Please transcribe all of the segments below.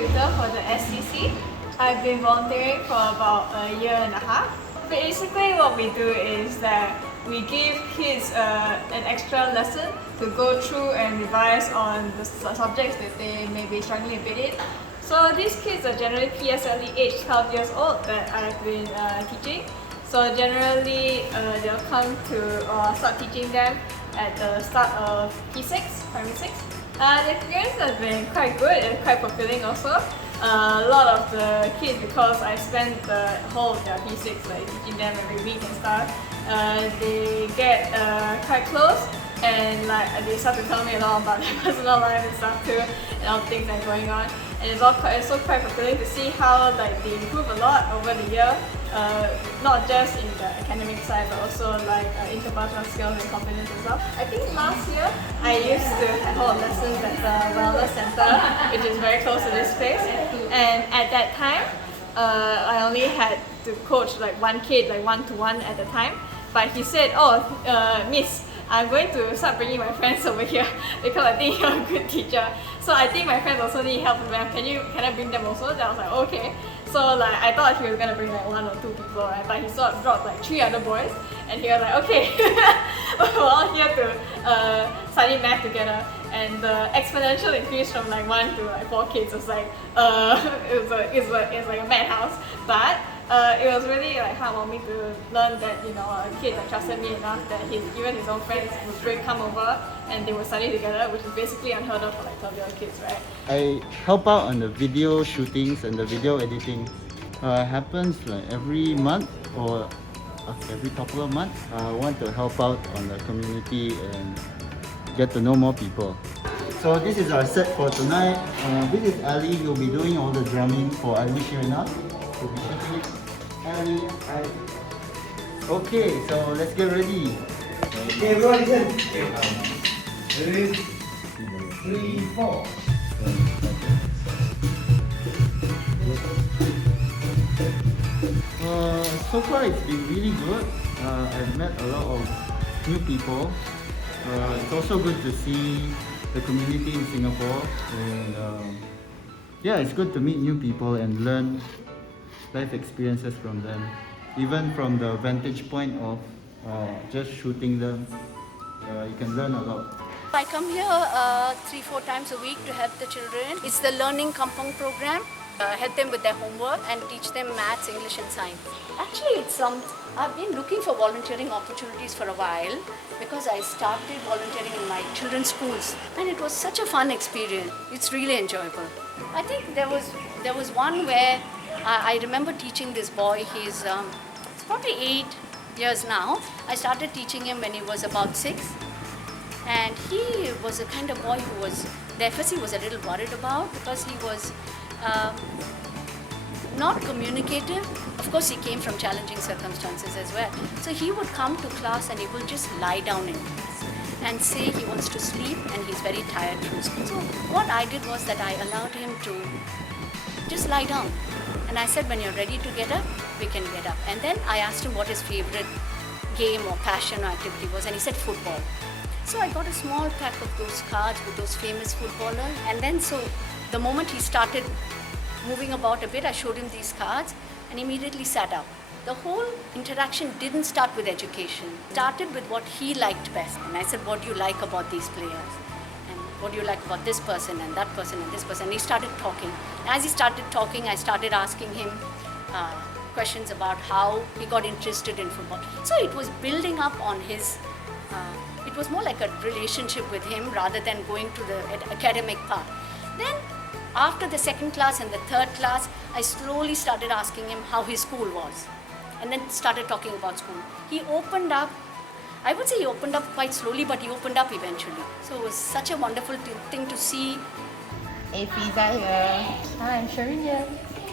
tutor for the SCC. I've been volunteering for about a year and a half. Basically what we do is that we give kids an extra lesson to go through and revise on the subjects that they may be struggling a bit in. So these kids are generally PSLE age 12 years old that I've been teaching. So generally they'll come to start teaching them at the start of P6, primary 6. The experience has been quite good and quite fulfilling also. A lot of the kids, because I spend the whole of their P6 like teaching them every week and stuff, they get quite close and like they start to tell me a lot about their personal life and stuff too, and all the things that are going on. And it's also quite fulfilling to see how like they improve a lot over the year, not just in the academic side but also like interpersonal skills and confidence and stuff. I think last year I used to hold lessons at the Wellness Center, which is very close to this place, and at that time I only had to coach like one kid, like one-to-one at the time, but he said, "Oh, Miss, I'm going to start bringing my friends over here because I think you're a good teacher. So I think my friends also need help with them. Can I bring them also?" Then I was like, okay. So like I thought he was gonna bring like 1 or 2 people, right? But he sort of brought like 3 other boys, and he was like, okay, we're all here to study math together. And the exponential increase from like 1 to like 4 kids was like it's like a madhouse. But it was really like heartwarming to learn that a kid that trusted me enough that even his own friends would come over and they would study together, which is basically unheard of for like 12-year-old kids, right? I help out on the video shootings and the video editing. Happens like every month or every couple of months. I want to help out on the community and get to know more people. So this is our set for tonight. This is Ali. You'll be doing all the drumming for I Wish You Enough. We'll be shooting it. Ali, okay, so let's get ready. Okay, everyone listen. Ready? 3, 4. So far it's been really good. I've met a lot of new people. It's also good to see the community in Singapore, and yeah, it's good to meet new people and learn life experiences from them, even from the vantage point of just shooting them. You can learn a lot. I come here 3-4 times a week to help the children. It's the Learning Kampong program. Help them with their homework and teach them maths, English and science. Actually, I've been looking for volunteering opportunities for a while because I started volunteering in my children's schools, and it was such a fun experience. It's really enjoyable. I think there was one where I remember teaching this boy. He's probably 8 years now. I started teaching him when he was about 6. And he was a kind of boy who was, the FSC was a little worried about because he was not communicative. Of course, he came from challenging circumstances as well. So he would come to class and he would just lie down in class and say he wants to sleep and he's very tired from school. So what I did was that I allowed him to just lie down. And I said, when you're ready to get up, we can get up. And then I asked him what his favorite game or passion or activity was, and he said football. So I got a small pack of those cards with those famous footballers, and then so the moment he started moving about a bit, I showed him these cards and immediately sat up. The whole interaction didn't start with education. It started with what he liked best. And I said, what do you like about these players? And what do you like about this person and that person and this person? And he started talking. As he started talking, I started asking him questions about how he got interested in football. So it was building up on his it was more like a relationship with him rather than going to the academic path. Then after the 2nd class and the 3rd class, I slowly started asking him how his school was, and then started talking about school. He opened up. I would say he opened up quite slowly, but he opened up eventually. So it was such a wonderful thing to see. Hey, Fiza here. Hi, I'm Shireen here.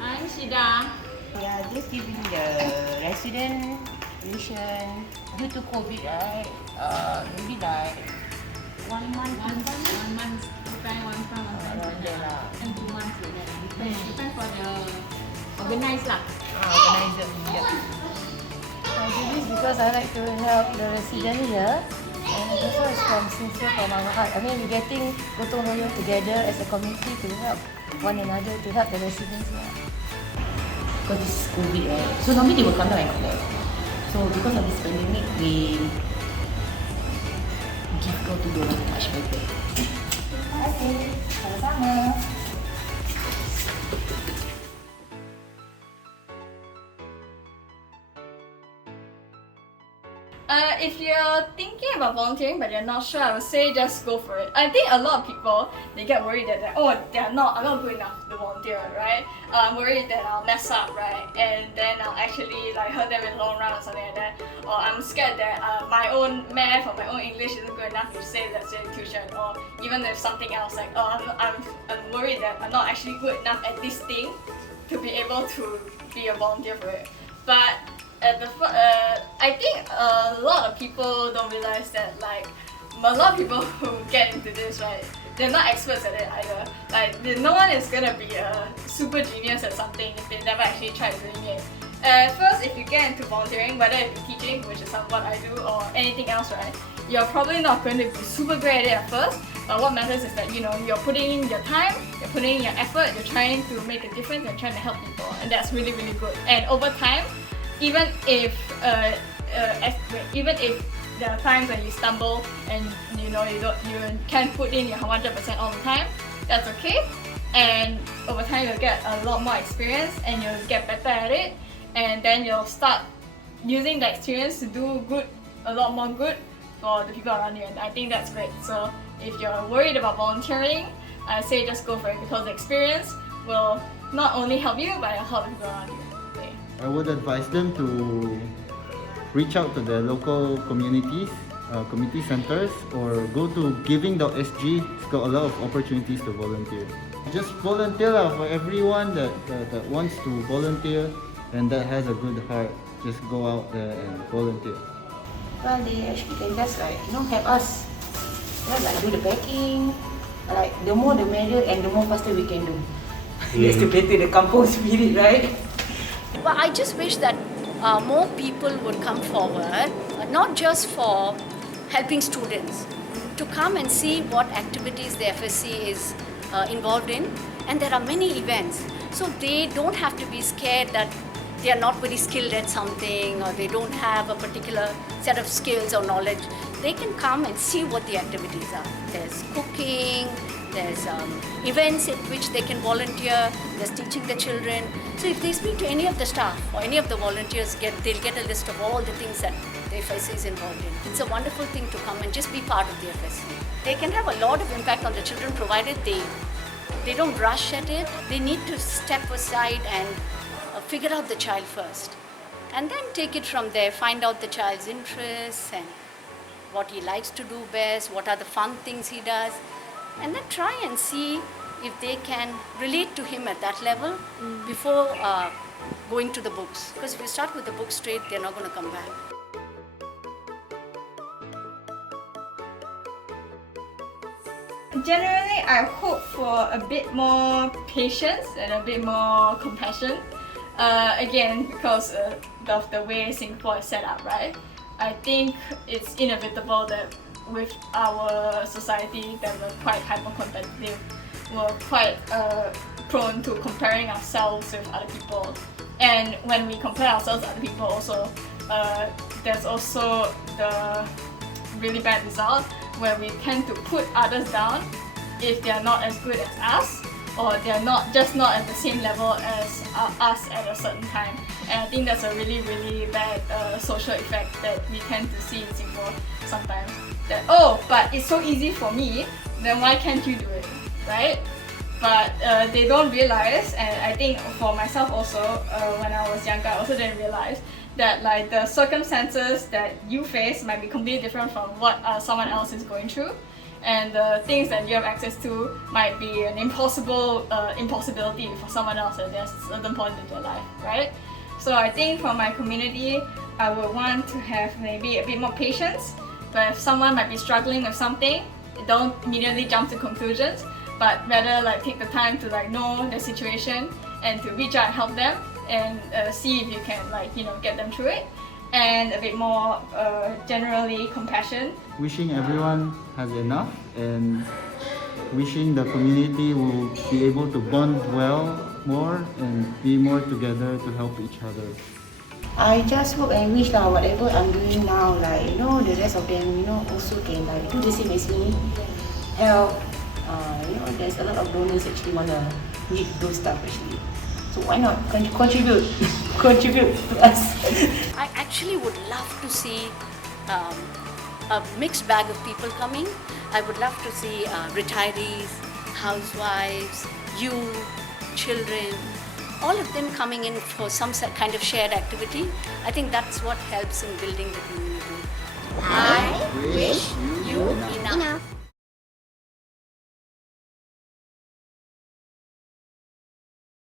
I'm Shida. We are just giving the resident admission due to COVID, right? Maybe like 1 month, 1 month, depend 1 month, 1 month, and 2 months like that. Depend for the organize lah. Organizer. Yeah. I do this because I like to help the resident here, That's why it's from sincere from our heart. I mean, we're getting gotong royong together as a community to help one another, to help the residents here. Because this is COVID, right? So normally they will come down and collect. So because of this pandemic, we give go to the much better. Okay, sama-sama. If you're thinking about volunteering but you're not sure, I would say just go for it. I think a lot of people, they get worried that I'm not good enough to volunteer, right? I'm worried that I'll mess up, right? And then I'll actually like hurt them in the long run or something like that. Or I'm scared that my own math or my own English isn't good enough to say that's in tuition. Or even if something else like, I'm worried that I'm not actually good enough at this thing to be able to be a volunteer for it. But I think a lot of people don't realize that like a lot of people who get into this, right, they're not experts at it either. Like no one is gonna be a super genius at something if they never actually tried doing it. First, if you get into volunteering, whether it's teaching, which is what I do, or anything else, right, you're probably not going to be super great at it at first. But what matters is that you're putting in your time, you're putting in your effort, you're trying to make a difference and trying to help people, and that's really really good. And over time, even if there are times when you stumble and you can't put in your 100% all the time, that's okay. And over time you'll get a lot more experience and you'll get better at it, and then you'll start using the experience to do a lot more good for the people around you, and I think that's great. So if you're worried about volunteering, I say just go for it, because the experience will not only help you but it'll help the people around you. I would advise them to reach out to their local communities, community centers, or go to giving.sg. It's got a lot of opportunities to volunteer. Just volunteer for everyone that wants to volunteer and that has a good heart. Just go out there and volunteer. Well, they actually can just help us, like do the packing. Like the more the merrier and the more faster we can do. That's the better the kampung spirit, right? Well, I just wish that more people would come forward, not just for helping students, to come and see what activities the FSC is involved in. And there are many events, so they don't have to be scared that they are not very skilled at something or they don't have a particular set of skills or knowledge. They can come and see what the activities are. There's cooking, there's events in which they can volunteer, there's teaching the children. So if they speak to any of the staff or any of the volunteers, they'll get a list of all the things that the FSC is involved in. It's a wonderful thing to come and just be part of the FSC. They can have a lot of impact on the children provided they don't rush at it. They need to step aside and figure out the child first. And then take it from there, find out the child's interests and what he likes to do best, what are the fun things he does. And then try and see if they can relate to him at that level before going to the books. Because if you start with the book straight, they're not going to come back. Generally, I hope for a bit more patience and a bit more compassion. Again, because of the way Singapore is set up, right? I think it's inevitable that with our society that we're quite hyper-competitive, we're quite prone to comparing ourselves with other people. And when we compare ourselves to other people also, there's also the really bad result where we tend to put others down if they're not as good as us, or they're not at the same level as us at a certain time. And I think that's a really, really bad social effect that we tend to see in Singapore sometimes. That, but it's so easy for me, then why can't you do it, right? But they don't realize, and I think for myself also, when I was younger, I also didn't realize that like the circumstances that you face might be completely different from what someone else is going through. And the things that you have access to might be an impossibility for someone else at a certain point in their life, right? So I think for my community, I would want to have maybe a bit more patience. But if someone might be struggling with something, don't immediately jump to conclusions, but rather like take the time to like know the situation and to reach out and help them and see if you can get them through it. and a bit more generally compassion. Wishing everyone has enough and wishing the community will be able to bond well more and be more together to help each other. I just hope and wish that whatever I'm doing now, like the rest of them, also can like do the same as me, help. There's a lot of donors actually wanna need those stuff actually. So why not contribute to us? I actually would love to see a mixed bag of people coming. I would love to see retirees, housewives, youth, children, all of them coming in for some kind of shared activity. I think that's what helps in building the community. I wish you enough.